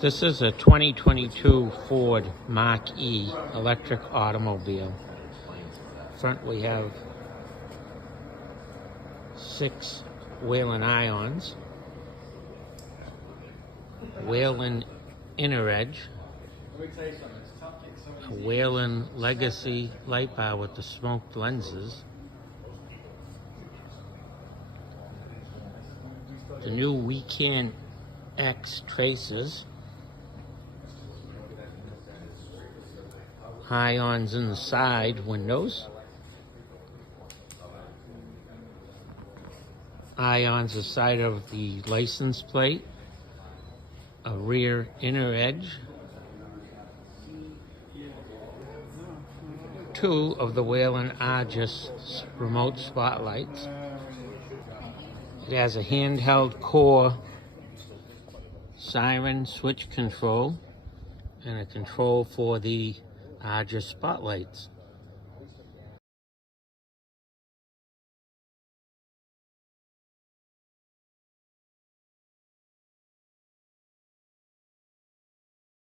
This is a 2022 Ford Mach-E electric automobile. Front we have 6 Whelen ions, Whelen inner edge, a Whelen legacy light bar with the smoked lenses, the new Whelen X traces, ions in the side windows, ions the side of the license plate, a rear inner edge, 2 of the Whelen Argus remote spotlights. It has a handheld core siren switch control and a control for the Argus spotlights.